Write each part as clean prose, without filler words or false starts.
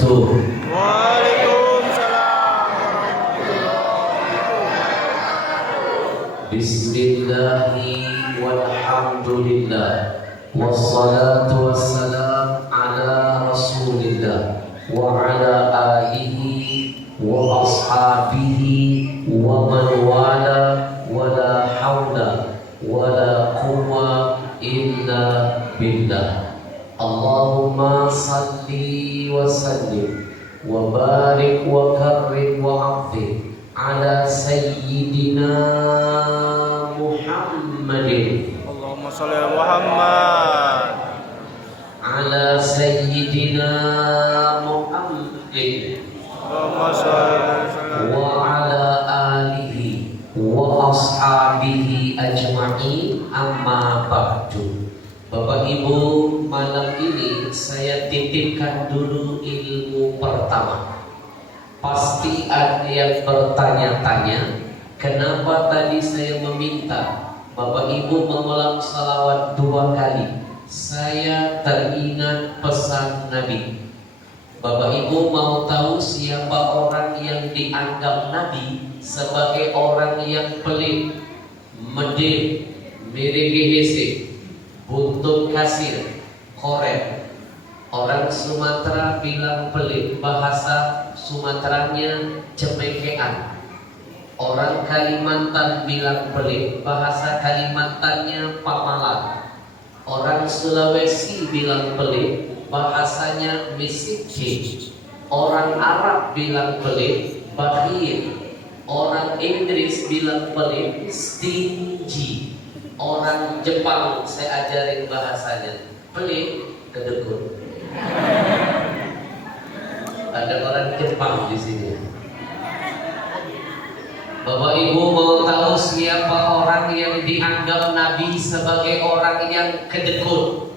Tuh. Waalaikumsalam warahmatullahi wabarakatuh. Bismillahi walhamdulillah wassalatu wassalam ala rasulillah wa ala alihi wa ashabihi wa man wala wa la hawla wa la quwwata illa billah. Allahumma salli wa sallim wa barik wa karrim wa afif ala sayyidina Muhammadin Allahumma sholli ala Muhammad. ala sayyidina Muhammadin Allahumma sholli ala wa ala alihi wa ashabihi ajma'in, amma ba'du. Bapak Ibu, malam ini saya titipkan dulu ilmu pertama. Pasti ada yang bertanya-tanya, kenapa tadi saya meminta Bapak Ibu mengulang salawat 2 kali. Saya teringat pesan Nabi. Bapak Ibu mau tahu siapa orang yang dianggap Nabi sebagai orang yang pelit, medit, merengehese, buntut kasir, korek. Orang Sumatera bilang pelit, bahasa Sumateranya cemekean. Orang Kalimantan bilang pelit, bahasa Kalimantannya pamalan. Orang Sulawesi bilang pelit, bahasanya miskin. Orang Arab bilang pelit, bakhil. Orang Inggris bilang pelit, stingy. Orang Jepang saya ajarin bahasanya pelit, kedekut. Ada orang Jepang di sini. Bapak Ibu mau tahu siapa orang yang dianggap Nabi sebagai orang yang kedekut?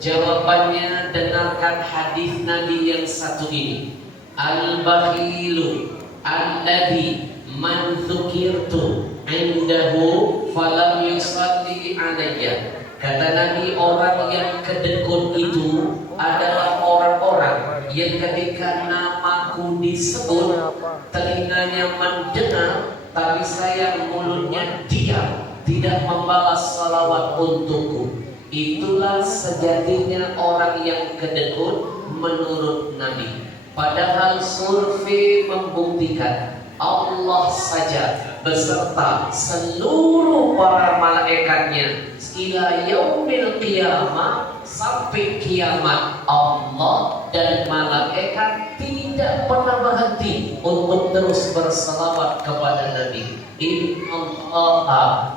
Jawabannya dengarkan hadis Nabi yang satu ini. Al-bakhilu alladhi man dzukirtu indahu falam yusalli alayya. Kata Nabi, orang yang kedekut itu adalah orang-orang yang ketika namaku disebut telinganya mendengar, tapi saya mulutnya diam, tidak membalas salawat untukku. Itulah sejatinya orang yang kedekut menurut Nabi. Padahal survei membuktikan Allah saja beserta seluruh para malaikatnya ila yaumil qiyamah, sampai kiamat, Allah dan malaikat tidak pernah berhenti untuk terus berselawat kepada Nabi.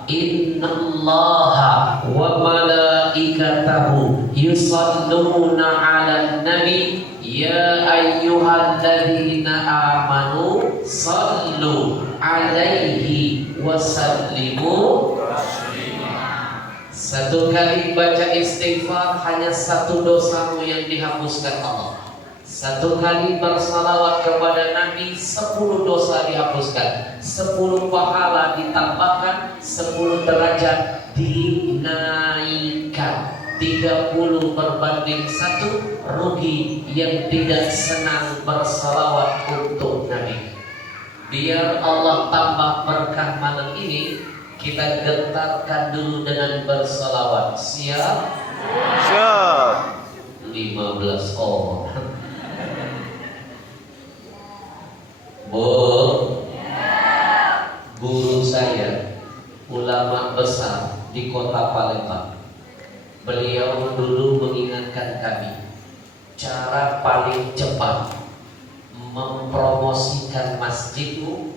Innallaha wa malaikatahu yusalluna 'alan nabi ya ayyuhalladzina amanu sallu 'alaihi wa sallimu. Satu kali baca istighfar hanya satu dosamu yang dihapuskan Allah. Satu kali bersalawat kepada Nabi 10 dosa dihapuskan, 10 pahala ditambahkan, 10 derajat dinaikkan. 30 berbanding 1 rugi yang tidak senang bersalawat untuk Nabi. Biar Allah tambah berkah malam ini, kita gentarkan dulu dengan bersalawat. Siap? Siap. 15 orang. Bu, guru saya, ulama besar di kota Palembang. Beliau dulu mengingatkan kami, cara paling cepat mempromosikan masjidmu,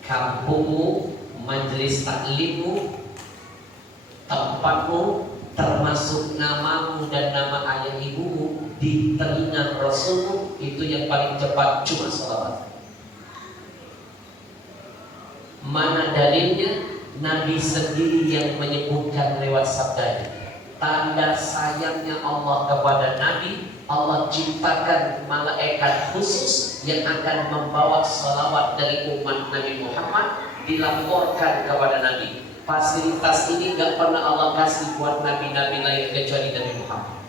kampungmu, majelis taklimmu, tempatmu, termasuk namamu dan nama ayah ibumu di telinga Rasulmu, itu yang paling cepat cuma salawat. Mana dalilnya? Nabi sendiri yang menyebutkan lewat sabdanya. Tanda sayangnya Allah kepada Nabi, Allah ciptakan malaikat khusus yang akan membawa salawat dari umat Nabi Muhammad, dilaporkan kepada Nabi. Fasilitas ini gak pernah Allah kasih buat nabi-nabi lain kecuali Nabi Muhammad.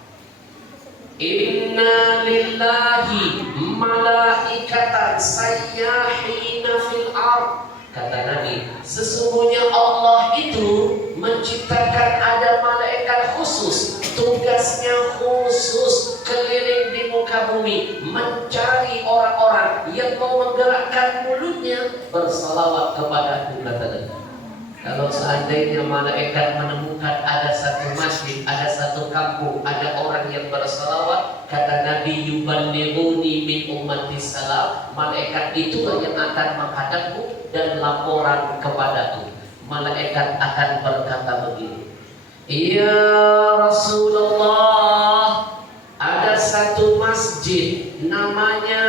Inna lillahi malaikatan sayyahina fil ard. Kata Nabi, sesungguhnya Allah itu menciptakan ada malaikat khusus, tugasnya khusus keliling di muka bumi, mencari orang-orang yang mau menggerakkan mulutnya bersalawat kepada kata Nabi. Kalau seandainya malaikat menemukan ada satu masjid, ada satu kampung, ada orang yang bersalawat, kata Nabi, yuballighuni min ummati salam, malaikat itulah yang akan menghadapku dan laporan kepadaku. Malaikat akan berkata begini, ya Rasulullah, ada satu masjid namanya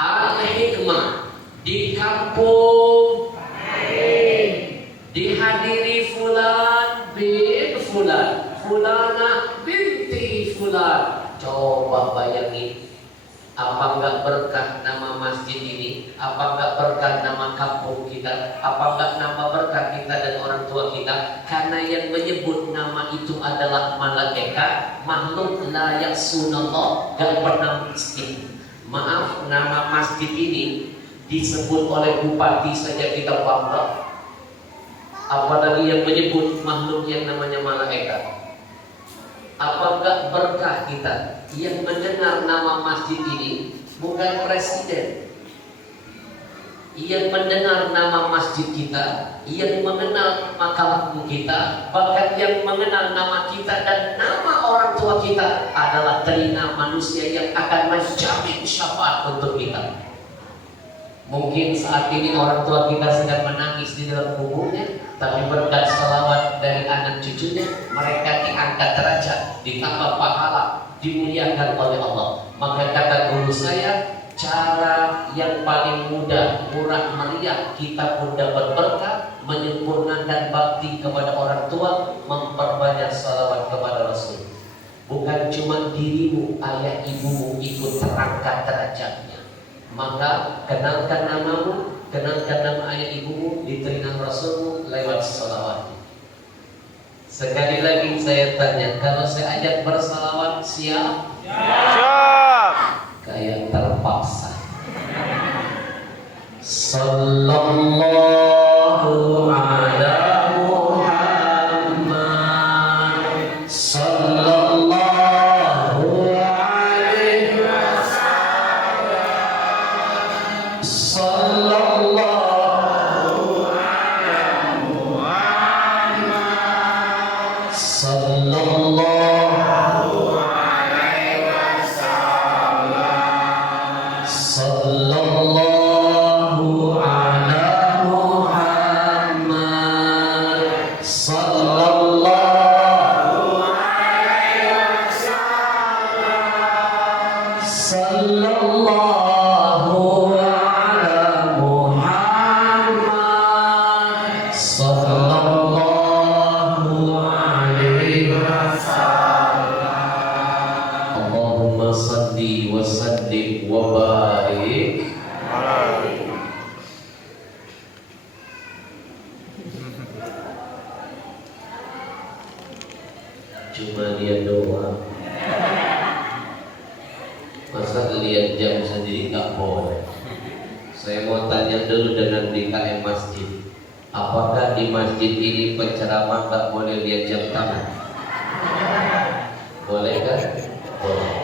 Al-Hikmah di kampung, dihadiri fulan bin fulan, fulana binti fulan. Coba bayangin, apa enggak berkah nama masjid ini? Apa enggak berkah nama kampung kita? Apa enggak nama berkah kita dan orang tua kita? Karena yang menyebut nama itu adalah malaikat, makhluk la yaksunallah, gak pernah miskin. Maaf, nama masjid ini disebut oleh bupati saja kita bangga, apalagi yang menyebut makhluk yang namanya malaikat. Apa enggak berkah kita yang mendengar nama masjid ini? Bukan presiden yang mendengar nama masjid kita, yang mengenal makam kita, bahkan yang mengenal nama kita dan nama orang tua kita adalah telinga manusia yang akan menjamin syafaat untuk kita. Mungkin saat ini orang tua kita sedang menangis di dalam kuburnya, tapi berkat salawat dari anak cucunya, mereka diangkat derajat, ditambah pahala, dimuliakan oleh Allah. Maka kata guru saya, cara yang paling mudah, murah meriah kita pun dapat berkah, menyempurnakan bakti kepada orang tua, memperbanyak salawat kepada Rasul. Bukan cuma dirimu, ayah ibumu ikut terangkat derajatnya. Maka kenalkan namamu, kenalkan nama ayah ibumu di telinga Rasulmu lewat salawat. Sekali lagi saya tanya, kalau saya ajak bersalawat siap? Siap. Kayak terpaksa. Sallallahu ala Muhammad, sallallahu alaihi wasallam, sallallahu ala Muhammad, sallallahu alaihi wasallam, sallallahu ala Muhammad, sallallahu alaihi wasallam, sallallahu ala Muhammad, sallallahu alaihi wasallam. Allahumma salli wa sallim wa barik. Cuma lihat doang. Masa lihat jam sendiri nggak boleh. Saya mau tanya dulu dengan DKM masjid, apakah di masjid ini penceramah nggak boleh lihat jam tangan? Boleh kan? Boleh.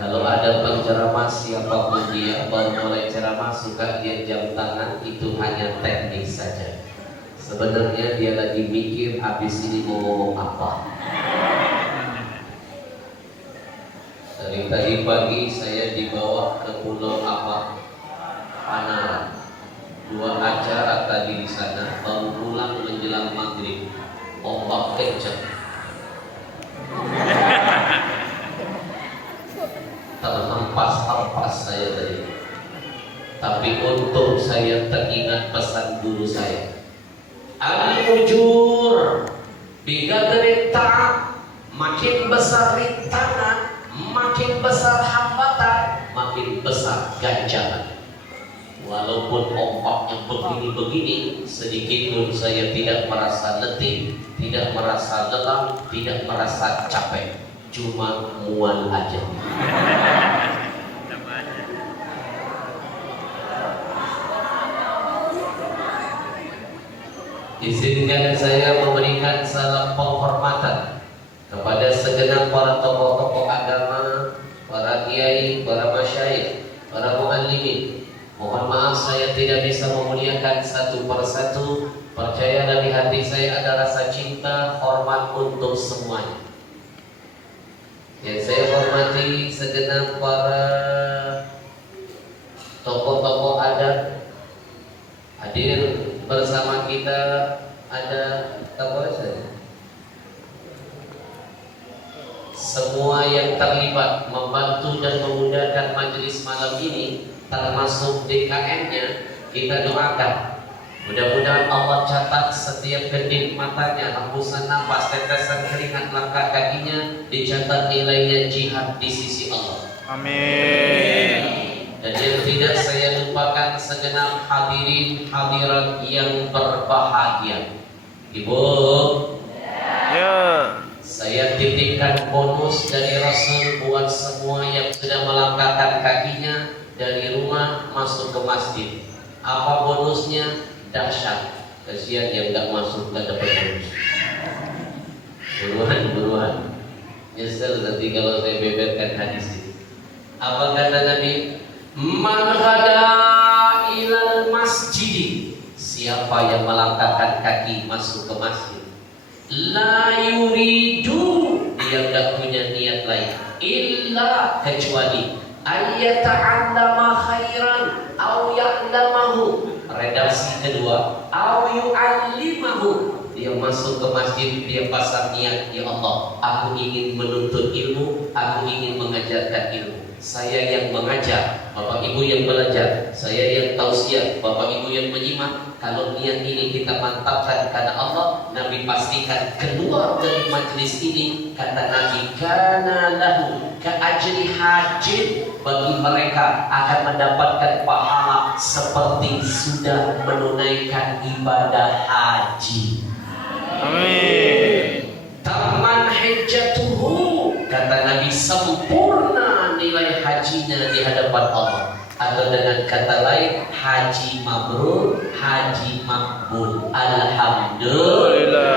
Kalau ada penceramah siapapun dia baru mulai ceramah suka lihat jam tangan, itu hanya teknis saja. Sebenarnya dia lagi mikir habis ini mau ngomong apa. Dari tadi pagi saya dibawa ke pulau Panara. 2 acara tadi di sana, baru pulang menjelang maghrib. Ombak kencang. Terhempas saya tadi. Tapi untung saya teringat pesan guru saya. Al-ujur biqadri ta'ab, makin besar rintangan, makin besar hambatan, makin besar ganjaran. Walaupun ombaknya begini-begini, sedikit pun saya tidak merasa letih, tidak merasa lelah, tidak merasa capek, cuma mual aja. Izinkan saya memberikan salam penghormatan kepada segenap para tokoh-tokoh agama, para kiai, para masyayikh, para muallimin. Mohon maaf saya tidak bisa memuliakan satu persatu. Percayalah di hati saya ada rasa cinta, hormat untuk semuanya. Yang saya hormati segenap para tokoh-tokoh adat, hadir bersama kita ada apa saja. Semua yang terlibat membantu dan memudahkan majelis malam ini, termasuk DKM-nya, kita doakan. Mudah-mudahan Allah catat setiap kedip matanya, hembusan nafas, tetesan keringat langkah kakinya, dicatat nilainya jihad di sisi Allah. Amin. Dan yang tidak saya lupakan segenap hadirin hadirat yang berbahagia. Ibu, Ya. saya titipkan bonus dari Rasul buat semua yang sudah melangkahkan kakinya dari rumah masuk ke masjid. Apa bonusnya? Dahsyat. Kasihan yang nggak masuk nggak dapat bonus. Buruan. Nyesel nanti kalau saya beberkan hadis ini. Apa kata Nabi? Man ghada ilal masjid. Siapa yang melangkahkan kaki masuk ke masjid, la yuridu, dia tidak punya niat lain, illa kecuali ayyata'allama khairan aw ya'lamahu. Redaksi kedua, aw yu'allimahu. Dia masuk ke masjid, dia pasang niat, ya Allah, aku ingin menuntut ilmu, aku ingin mengajarkan ilmu. Saya yang mengajar, Bapak Ibu yang belajar, saya yang tausiah, Bapak Ibu yang menyimak. Kalau niat ini kita mantapkan karena Allah, Nabi pastikan keluar dari majlis ini, kata Nabi, kana lahu ka ajri hajin, bagi mereka akan mendapatkan pahala seperti sudah menunaikan ibadah haji. Amin. Taman hajjatuhu, kata Nabi, sempurna nilai hajinya di hadapan Allah. Atau dengan kata lain, haji mabrur, haji makbul. Alhamdulillah.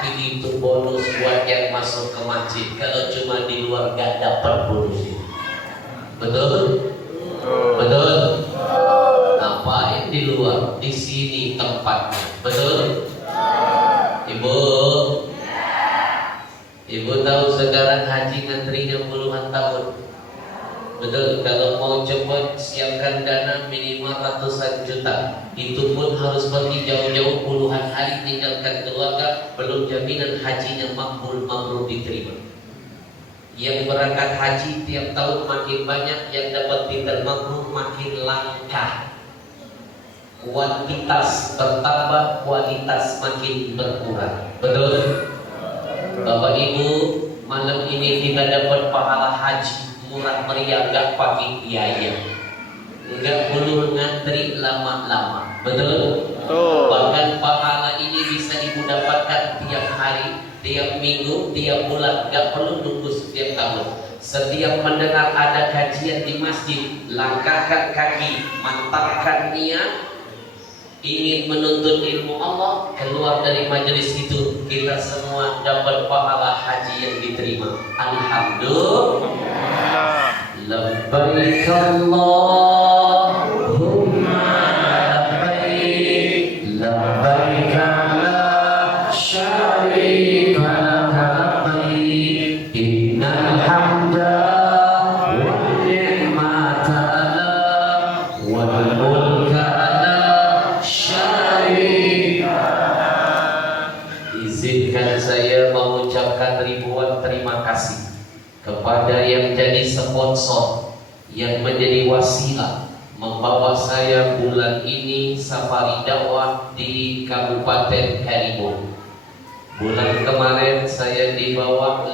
Tapi itu bonus buat yang masuk ke masjid. Kalau cuma di luar gak dapat bonus itu. Betul? Betul? Ngapain di luar? Di sini tempatnya. Betul? Ibu, Ibu tahu sekarang haji ngantrinya puluhan tahun. Betul, kalau mau cepat siapkan dana minimal ratusan juta. Itu pun harus pergi jauh-jauh puluhan hari tinggalkan keluarga, belum jaminan hajinya makbul mabrur diterima. Yang berangkat haji tiap tahun makin banyak, yang dapat titel mabrur makin langka. Kuantitas bertambah, kualitas makin berkurang. Betul? Bapak Ibu, malam ini kita dapat pahala haji murah meriah, gak pakai biaya, nggak perlu ngantri lama-lama. Betul? Bahkan pahala ini bisa ibu dapatkan tiap hari, tiap minggu, tiap bulan, gak perlu nunggu setiap tahun. Setiap mendengar ada kajian di masjid, langkahkan kaki, mantapkan niat, ingin menuntut ilmu Allah, keluar dari majelis itu, kita semua dapat pahala haji yang diterima. Alhamdulillah. Labbaik Allahumma labbaik, labbaik la syarika laka labbaik, innal hamda wan ni'mata lak wal mulka la syarika lak. Izinkan saya mengucapkan ribuan terima kasih kepada yang jadi sponsor, yang menjadi wasilah membawa saya bulan ini safari dakwah di Kabupaten Karimun. Bulan kemarin saya dibawa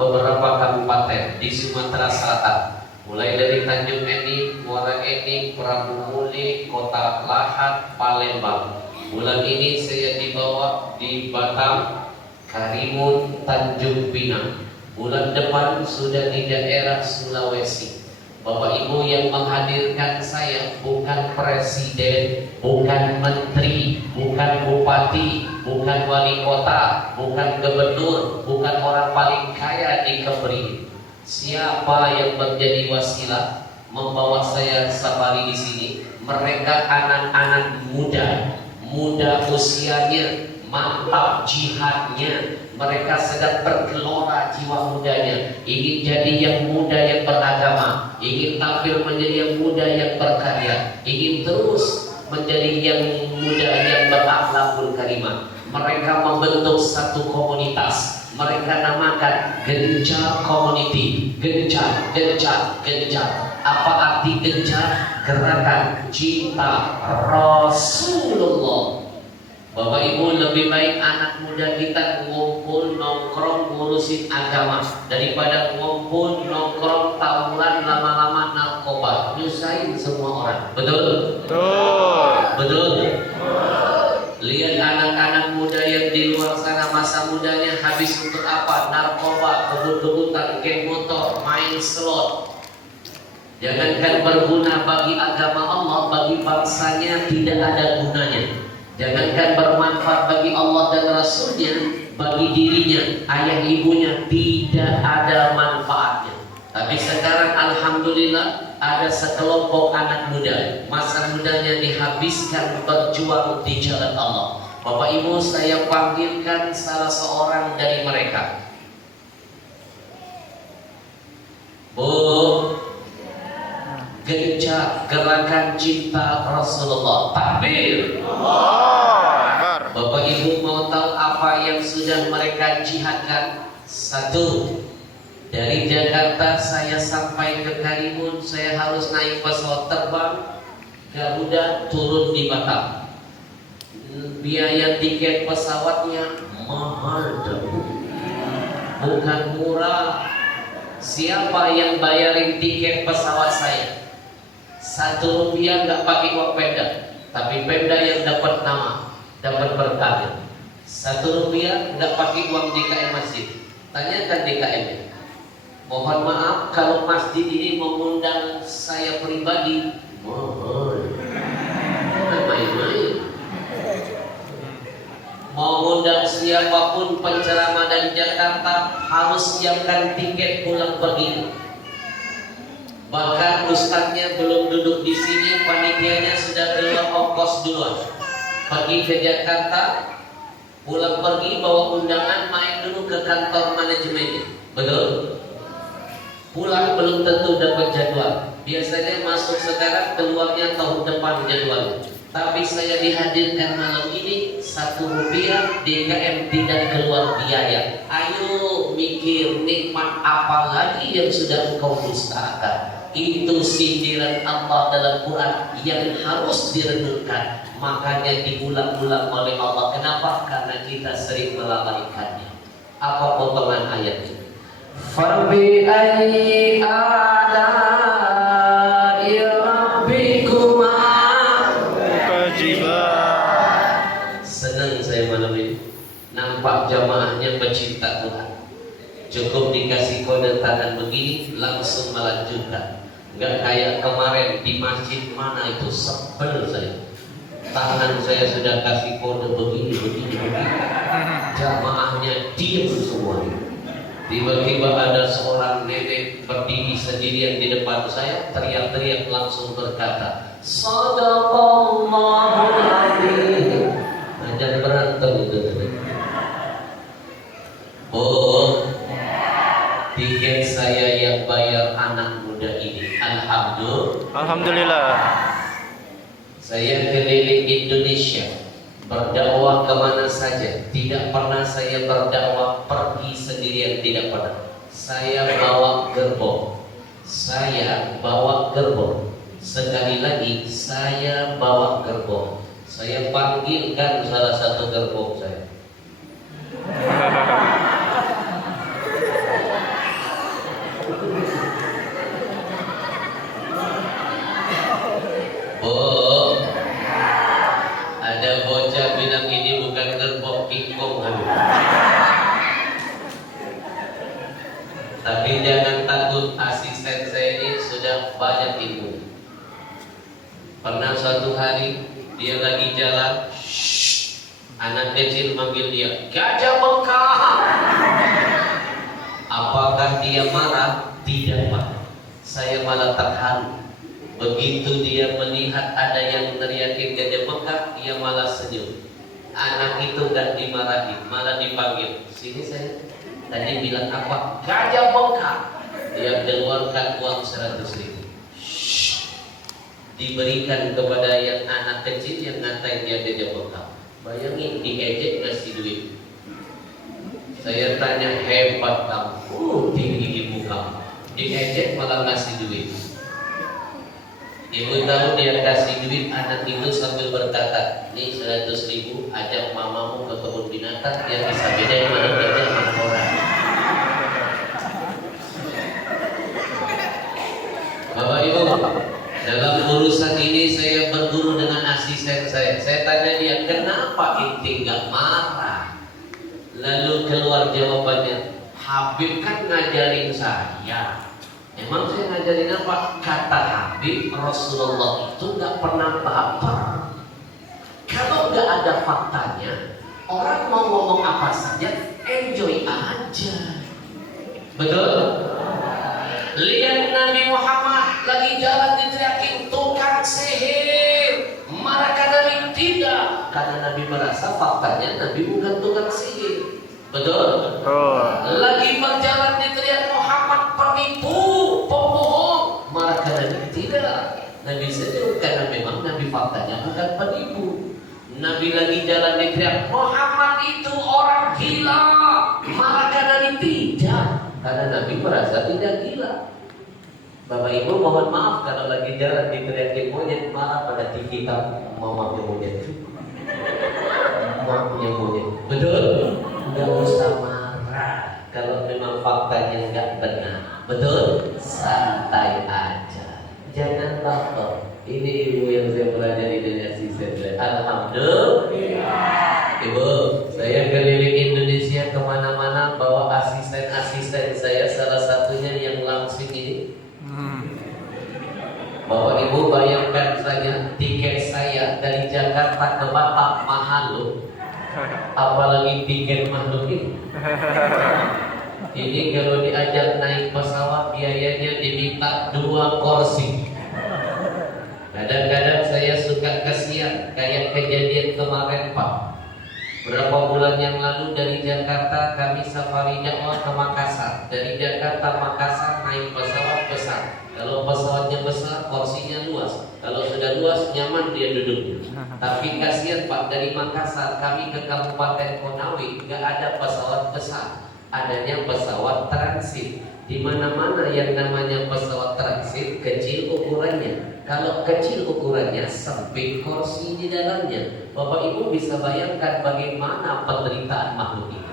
beberapa kabupaten di Sumatera Selatan, mulai dari Tanjung Enim, Muara Muara Enim, Prabu Muli, Kota Lahat, Palembang. Bulan ini saya dibawa di Batam, Karimun, Tanjung Pinang. Bulan depan sudah di daerah Sulawesi. Bapak Ibu yang menghadirkan saya bukan presiden, bukan menteri, bukan bupati, bukan wali kota, bukan gubernur, bukan orang paling kaya di Kepri. Siapa yang menjadi wasilah membawa saya safari di sini? Mereka anak-anak muda usianya, mantap jihadnya. Mereka sedang bergelora jiwa mudanya, ingin jadi yang muda yang beragama, ingin tampil menjadi yang muda yang berkarya, ingin terus menjadi yang muda yang berakhlakul karimah. Mereka membentuk satu komunitas, mereka namakan Gencar Community. Gencar. Apa arti gencar? Gerakan cinta Rasulullah. Bapak Ibu, lebih baik anak muda kita ngumpul nongkrong ngurusin agama daripada ngumpul nongkrong tawuran lama-lama narkoba, nyusahin semua orang. Betul? Betul. Lihat anak-anak muda yang di luar sana masa mudanya habis untuk apa? Narkoba, kebut-kebutan, geng motor, main slot. Jangankan berguna bagi agama Allah, bagi bangsanya tidak ada gunanya. Jangankan bermanfaat bagi Allah dan Rasulnya, bagi dirinya, ayah ibunya tidak ada manfaatnya. Tapi sekarang alhamdulillah ada sekelompok anak muda, masa mudanya dihabiskan berjuang di jalan Allah. Bapak Ibu, saya panggilkan salah seorang dari mereka. Bu, gencar gerakan cinta Rasulullah. Takbir. Bapak Ibu mau tahu apa yang sudah mereka jihadkan? Satu, dari Jakarta saya sampai ke Karimun, saya harus naik pesawat terbang Garuda turun di Batam. Biaya tiket pesawatnya mahal, bukan murah. Siapa yang bayarin tiket pesawat saya? Rp1 nggak pakai uang Pemda, tapi Pemda yang dapat nama, dapat berkah. Rp1 nggak pakai uang DKM masjid. Tanyakan DKM. Mohon maaf kalau masjid ini mengundang saya pribadi, mohon main-main. Mau undang siapapun penceramah dari Jakarta harus siapkan tiket pulang pergi. Bahkan ustadznya belum duduk di sini, panitianya sudah keluar ongkos duluan. Pergi ke Jakarta, pulang pergi bawa undangan, main dulu ke kantor manajemennya. Betul? Pulang belum tentu dapat jadwal. Biasanya masuk sekarang, keluarnya tahun depan jadwal. Tapi saya dihadirkan malam ini Rp1 DKM tidak keluar biaya. Ayo mikir nikmat apa lagi yang sudah engkau dustakan. Itu sindiran Allah dalam Quran yang harus direnungkan. Makanya diulang-ulang oleh Allah. Kenapa? Karena kita sering melalaikannya. Apa potongan ayatnya? Fabi ayyi ala'i rabbikuma. Senang saya malam ini nampak jamaahnya pecinta Tuhan. Cukup dikasih kode tangan begini langsung melanjutkan. Enggak kayak kemarin di masjid mana itu sebel saya. Tangan saya sudah kasih kode begini. Jamaahnya diam semua. Tiba-tiba ada seorang nenek berdiri sendirian di depan saya, teriak-teriak langsung berkata, Shadaqallahul Adzim. Jangan berantem itu. Oh, tiket saya yang bayar anak muda ini. Alhamdulillah. Saya keliling Indonesia, berdakwah kemana saja. Tidak pernah saya berdakwah pergi sendirian, tidak pernah. Saya bawa gerbong. Sekali lagi, saya bawa gerbong. Saya panggilkan salah satu gerbong saya. jangan takut, asisten saya ini sudah banyak ilmu. Pernah suatu hari dia lagi jalan, anak kecil manggil dia, Gajah Bengkak. Apakah dia marah? Tidak, Pak. Saya malah terharu. Begitu dia melihat ada yang teriakin Gajah Bengkak, dia malah senyum. Anak itu gak dimarahi, malah dipanggil. Sini saya. Tadi bilang apa? Gajah Bengkak. Dia keluarkan uang 100.000. Diberikan kepada yang anak kecil yang ngatain dia Gajah Bengkak. Bayangin, diejek ngasih duit. Saya tanya, hebat kamu, tinggi ilmu kamu. Diejek malah ngasih duit. Ibu tahu dia kasih duit, anak itu sambil berkata, nih 100.000, ajak mamamu ke kebun binatang, dia bisa bedain mana gajah mana orang. Bapak Ibu, dalam urusan ini saya berguru dengan asisten saya. Saya tanya dia, kenapa inti gak marah? Lalu keluar jawabannya, Habib kan ngajarin saya. Emang saya ngajarin apa? Kata Habib, Rasulullah itu gak pernah baper. Kalau gak ada faktanya, orang mau ngomong apa saja, enjoy aja. Betul? Lihat Nabi Muhammad lagi jalan diteriakin tukang sihir. Marahkan Nabi? Tidak. Karena Nabi merasa faktanya Nabi bukan tukang sihir. Betul? Lagi berjalan diteriak Muhammad penipu, pembohong. Marahkan Nabi? Tidak. Nabi senyum karena memang Nabi faktanya bukan penipu. Nabi lagi jalan diteriak Muhammad itu orang gila. Marahkan Nabi? Tidak. Karena Nabi merasa tidak gila. Bapak Ibu mohon maaf kalau lagi jalan diteriakin monyet, marah pada TV kamu, mamanya monyet. Mamanya monyet. Betul? Gak usah marah kalau memang faktanya nggak benar. Betul? Santai aja. Jangan baper. Ini ilmu yang saya pelajari dari asisten saya. Alhamdulillah. Ibu, saya keliling Indonesia kemana-mana bawa asisten-asisten saya, salah satunya yang langsung ini. Bapak Ibu bayangkan saja tiket saya dari Jakarta ke Batam mahal loh. Apalagi tiket makhluk ini. Ini kalau diajak naik pesawat biayanya diminta 2 kursi. Kadang-kadang saya suka kasihan kayak kejadian kemarin Pak. Berapa bulan yang lalu dari Jakarta kami safari dakwah ke Makassar. Dari Jakarta Makassar naik pesawat besar. Kalau pesawatnya besar, kursinya luas. Kalau sudah luas, nyaman dia duduknya. Tapi kasihan Pak, dari Makassar kami ke Kabupaten Konawe, nggak ada pesawat besar. Adanya pesawat transit. Di mana-mana yang namanya pesawat transit kecil ukurannya. Kalau kecil ukurannya, sempit kursi di dalamnya. Bapak Ibu bisa bayangkan bagaimana penderitaan makhluk ini.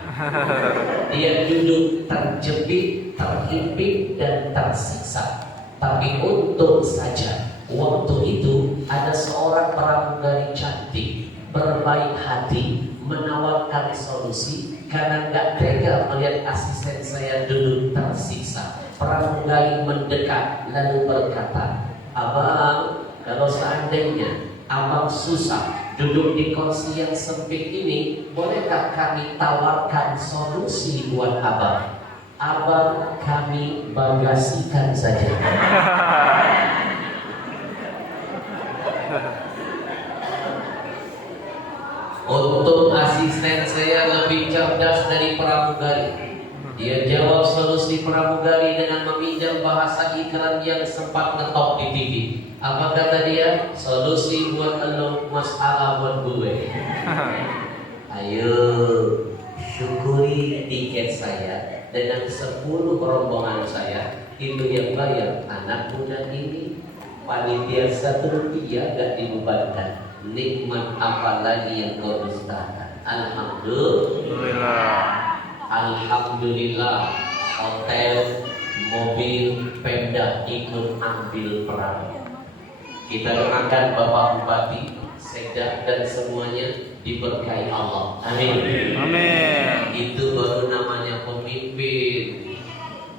Dia duduk terjepit, terhimpit, dan tersiksa. Tapi untung saja waktu itu ada seorang pramugari cantik, berbaik hati, menawarkan solusi karena nggak tega melihat asisten saya duduk tersiksa. Pramugari mendekat lalu berkata, Abang, kalau seandainya abang susah duduk di kursi yang sempit ini, bolehkah kami tawarkan solusi buat abang? Abang kami bagasikan saja. Untuk asisten saya lebih cerdas dari pramugari. Dia jawab solusi pramugari dengan meminjam bahasa iklan yang sempat ngetop di TV. Apa kata dia? Solusi buat elo, masalah buat gue. Ayo, syukuri tiket saya dengan 10 rombongan saya. Itu yang bayar anak muda ini. Panitia 1 rupiah gak dibebankan. Nikmat apa lagi yang kau dustakan? Alhamdulillah. Alhamdulillah, hotel, mobil, Pemda ikut ambil peran. Kita doakan Bapak Bupati, Sekda dan semuanya diberkahi Allah. Amin. Amin. Itu baru namanya pemimpin.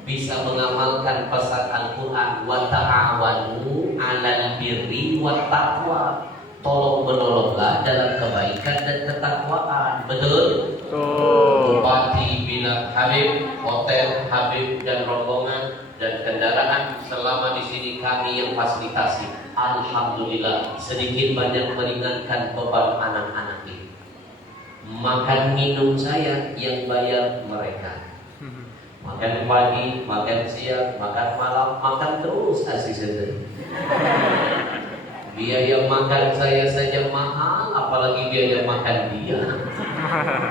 Bisa bisa mengamalkan pesan Al-Quran, wa ta'awanu 'alal birri wat taqwa. Tolong menolonglah dalam kebaikan dan ketakwaan. Betul? Bupati bilang Habib, hotel Habib dan rombongan dan kendaraan selama di sini kami yang fasilitasi. Alhamdulillah, sedikit banyak meringankan beban anak-anak ini. Makan minum saya yang bayar mereka. Makan pagi, makan siang, makan malam, makan terus asisten. Biaya makan saya saja mahal, apalagi biaya makan dia.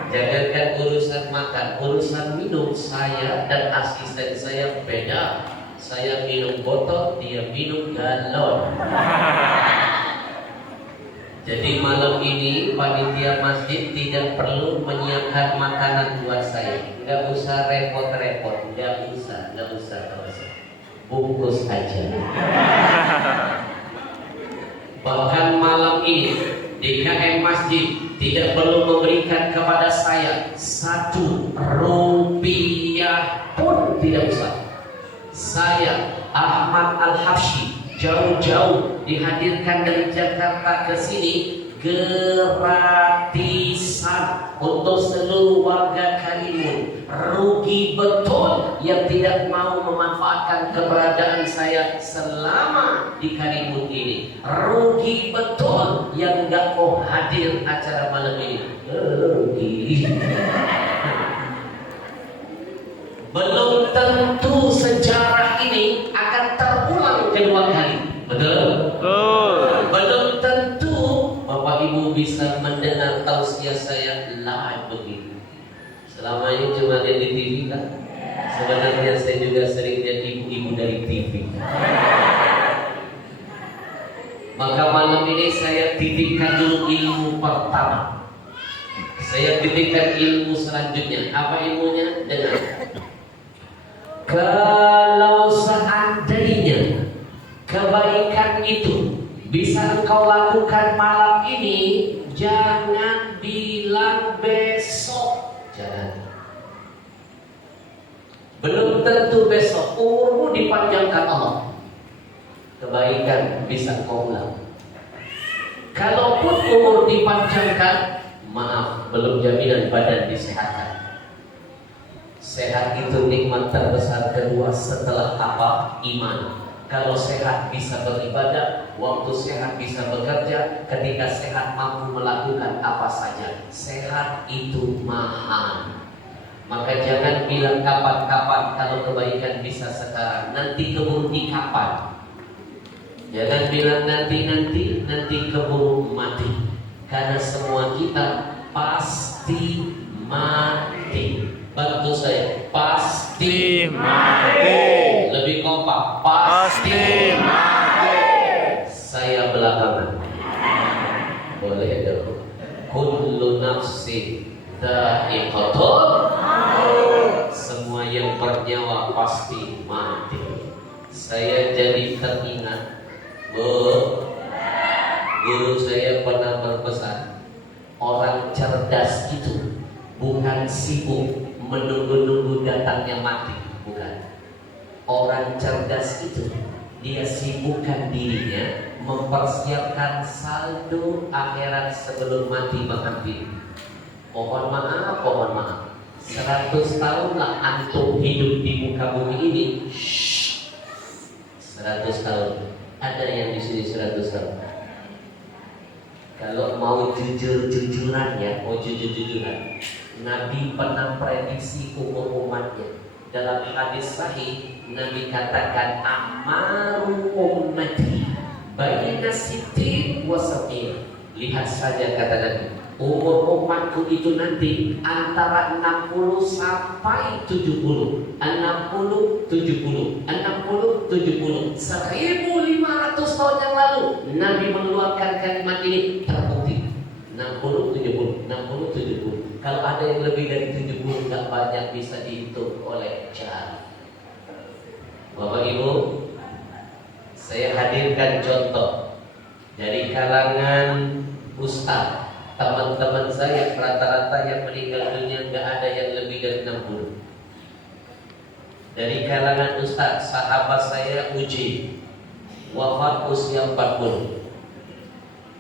Jangankan urusan makan, urusan minum saya dan asisten saya beda. Saya minum botol, dia minum galon. Jadi malam ini panitia masjid tidak perlu menyiapkan makanan buat saya. Nggak usah repot-repot, nggak usah. Bungkus aja. Bahkan malam ini DKM Masjid tidak perlu memberikan kepada saya 1 rupiah pun, tidak usah. Saya Ahmad Al-Habsyi jauh-jauh dihadirkan dari Jakarta ke sini gratisan untuk seluruh warga Karimun. Rugi betul yang tidak mau memanfaatkan keberadaan saya selama di Karimun ini. Rugi betul yang nggak mau hadir acara malam ini. Rugi. Belum tentu sejarah ini akan terulang kedua kali. Betul? Belum tentu Bapak Ibu bisa mendengar tausiah saya live begitu. Selama ini cuma lihat di TV kan? Sebenarnya saya juga sering lihat ibu-ibu dari TV. Maka malam ini saya titipkan dulu ilmu pertama. Saya titipkan ilmu selanjutnya. Apa ilmunya? Dengar. Kalau seandainya kebaikan itu bisa engkau lakukan malam ini, jangan bilang besok. Jangan. Belum tentu besok. Umurmu dipanjangkan Allah. Kebaikan bisa engkau ulang. Kalaupun umur dipanjangkan, maaf, belum jaminan badan disehatkan. Sehat itu nikmat terbesar kedua setelah apa? Iman. Kalau sehat bisa beribadah, waktu sehat bisa bekerja, ketika sehat mampu melakukan apa saja. Sehat itu mahal. Maka jangan bilang kapan-kapan kalau kebaikan bisa sekarang. Nanti keburu di kapan. Jangan bilang nanti keburu mati. Karena semua kita pasti mati. Bantu saya, pasti mati. Lebih kompak, pasti mati. Saya belakangan. Boleh dong. Kullu nafsin dha'iqatul maut. Semua yang bernyawa pasti mati. Saya jadi teringat, guru saya pernah berpesan, orang cerdas itu bukan sibuk menunggu-nunggu datangnya mati, bukan. Orang cerdas itu dia sibukkan dirinya mempersiapkan saldo akhirat sebelum mati menghampiri. Mohon maaf, 100 tahunlah antum hidup di muka bumi ini. 100 tahun. Ada yang di sini 100 tahun. Kalau mau jujur-jujuran ya, Nabi pernah prediksi umur umatnya. Dalam hadis sahih, Nabi katakan amaru ummati baina sittin wa sab'in. Lihat saja kata Nabi, umur umatku itu nanti antara 60 sampai 70. 60, 70, 60, 70. 1500 tahun yang lalu Nabi mengeluarkan kalimat ini, terbukti. 60, 70, 60, 70. Kalau ada yang lebih dari 70, nggak banyak bisa dihitung oleh jari. Bapak Ibu, saya hadirkan contoh dari kalangan ustaz. Teman-teman saya rata-rata yang meninggal dunia nggak ada yang lebih dari 60. Dari kalangan Ustaz, sahabat saya Uji, wafat usia 40.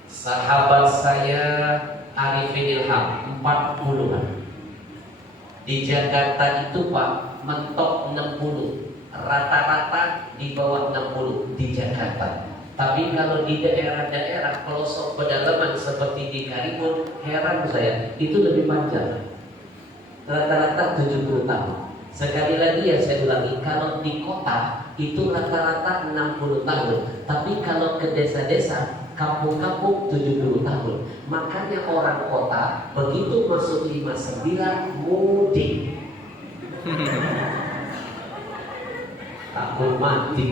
Sahabat saya Arifin Ilham 40-an. Di Jakarta itu Pak, mentok 60. Rata-rata di bawah 60 di Jakarta. Tapi kalau di daerah-daerah pelosok pedalaman seperti di Karimun, heran saya, itu lebih panjang. Rata-rata 70 tahun. Sekali lagi ya saya ulangi, kalau di kota itu rata-rata 60 tahun. Tapi kalau ke desa-desa, kampung-kampung 70 tahun. Makanya orang kota begitu masuk 59 mudik. Takut mati.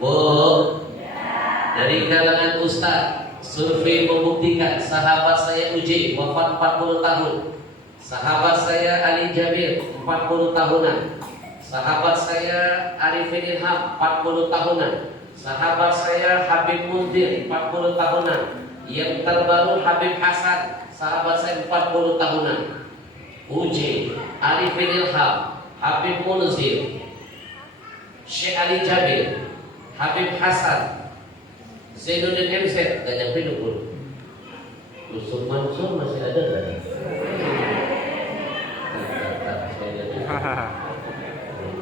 Bu, dari kalangan Ustaz, survei membuktikan sahabat saya Uji wafat 40 tahun. Sahabat saya Ali Jamil 40 tahunan. Sahabat saya Arifin Ilham 40 tahunan. Sahabat saya Habib Munzir 40 tahunan. Yang terbaru Habib Hasan, sahabat saya 40 tahunan. Uji, Arifin Ilham, Habib Munzir, Syekh Ali Jamil, Habib Hasan, Zainuddin MC, gak nyampe 20. Yusuf Mansur masih ada gak?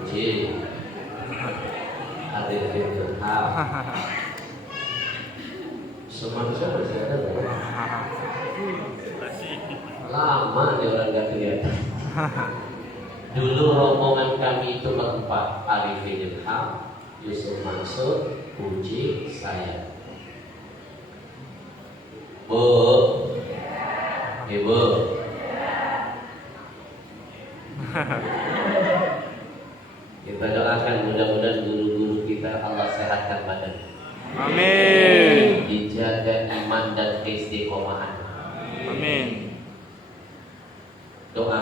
Uji, Arifin Ilham, Yusuf Mansur masih ada gak? Lama nih orang gak kelihatan. Dulu rombongan kami itu berempat, Arifin Ilham, Yusuf Mansur, Uji, saya. Bu, Ibu. Kita doakan mudah-mudahan guru-guru kita Allah sehatkan badan. Amin. Dijaga iman dan keistiqomahan. Amin. Doa